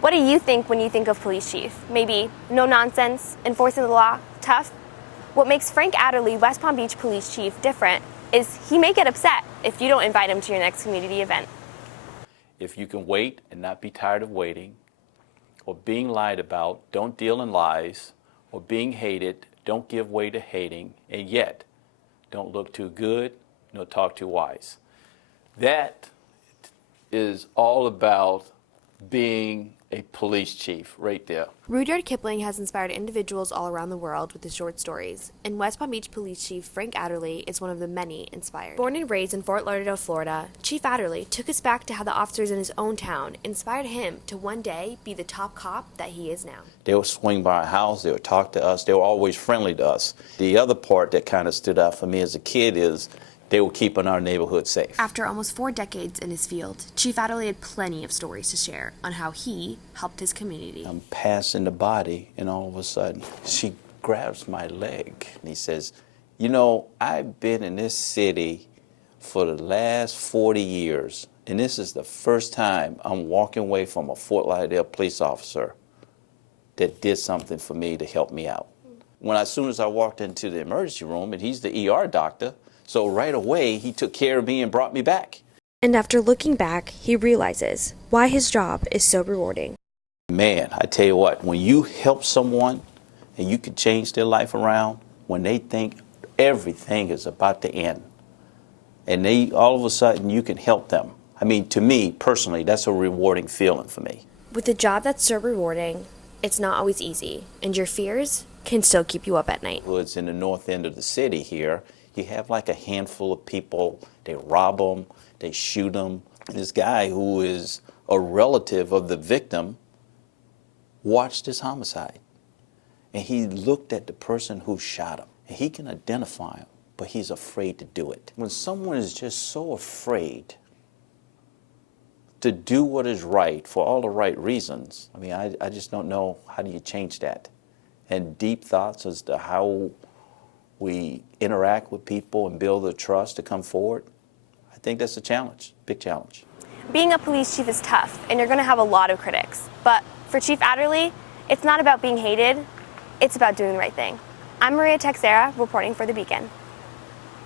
What do you think when you think of police chief? Maybe no nonsense, enforcing the law, tough? What makes Frank Adderly, West Palm Beach Police Chief, different is he may get upset if you don't invite him to your next community event. If you can wait and not be tired of waiting, or being lied about, don't deal in lies, or being hated, don't give way to hating, and yet don't look too good, nor talk too wise. That is all about being a police chief right there. Rudyard Kipling has inspired individuals all around the world with his short stories, and West Palm Beach Police Chief Frank Adderly is one of the many inspired. Born and raised in Fort Lauderdale, Florida, Chief Adderly took us back to how the officers in his own town inspired him to one day be the top cop that he is now. They would swing by our house, they would talk to us, they were always friendly to us. The other part that kind of stood out for me as a kid is they were keeping our neighborhood safe. After almost 4 decades in his field, Chief Adderly had plenty of stories to share on how he helped his community. I'm passing the body, and all of a sudden, she grabs my leg. And he says, you know, I've been in this city for the last 40 years, and this is the first time I'm walking away from a Fort Lauderdale police officer that did something for me to help me out. As soon as I walked into the emergency room, and he's the ER doctor, so right away, he took care of me and brought me back. And after looking back, he realizes why his job is so rewarding. Man, I tell you what, when you help someone and you can change their life around, when they think everything is about to end, and all of a sudden you can help them. I mean, to me, personally, that's a rewarding feeling for me. With a job that's so rewarding, it's not always easy, and your fears can still keep you up at night. It's in the north end of the city here. You have like a handful of people, they rob them, they shoot them. This guy who is a relative of the victim watched this homicide. And he looked at the person who shot him. And he can identify him, but he's afraid to do it. When someone is just so afraid to do what is right for all the right reasons, I mean, I just don't know how do you change that. And deep thoughts as to how we interact with people and build the trust to come forward, I think that's a challenge, big challenge. Being a police chief is tough, and you're going to have a lot of critics. But for Chief Adderly, it's not about being hated, it's about doing the right thing. I'm Maria Texera, reporting for The Beacon.